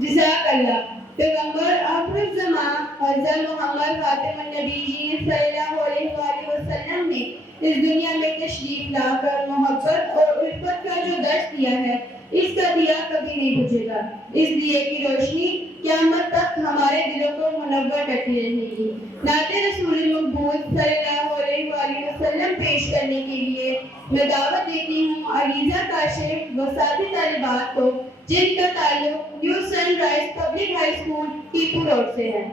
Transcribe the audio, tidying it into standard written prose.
जज़ाकल्लाह। पैगंबर आखिर ज़मां हज़रत मोहम्मद खातिमुन नबीय्यीन सल्लल्लाहु अलैहि वसल्लम ने इस दुनिया में तशरीफ लाकर मोहब्बत और उल्फत का जो दर्स दिया है, इसका दिया कभी नहीं बुझेगा। इस दिए की रोशनी क़यामत तक हमारे दिलों को मुनव्वर करती रहेगी। नाते रसूल मक़बूल सल्लल्लाहु अलैहि वसल्लम पेश करने के लिए मैं दावत देती हूँ अलीज़ा काशिफ व साथी तालिबात को, जिनका ताल्लुक new sunrise public high school Tipu road से है।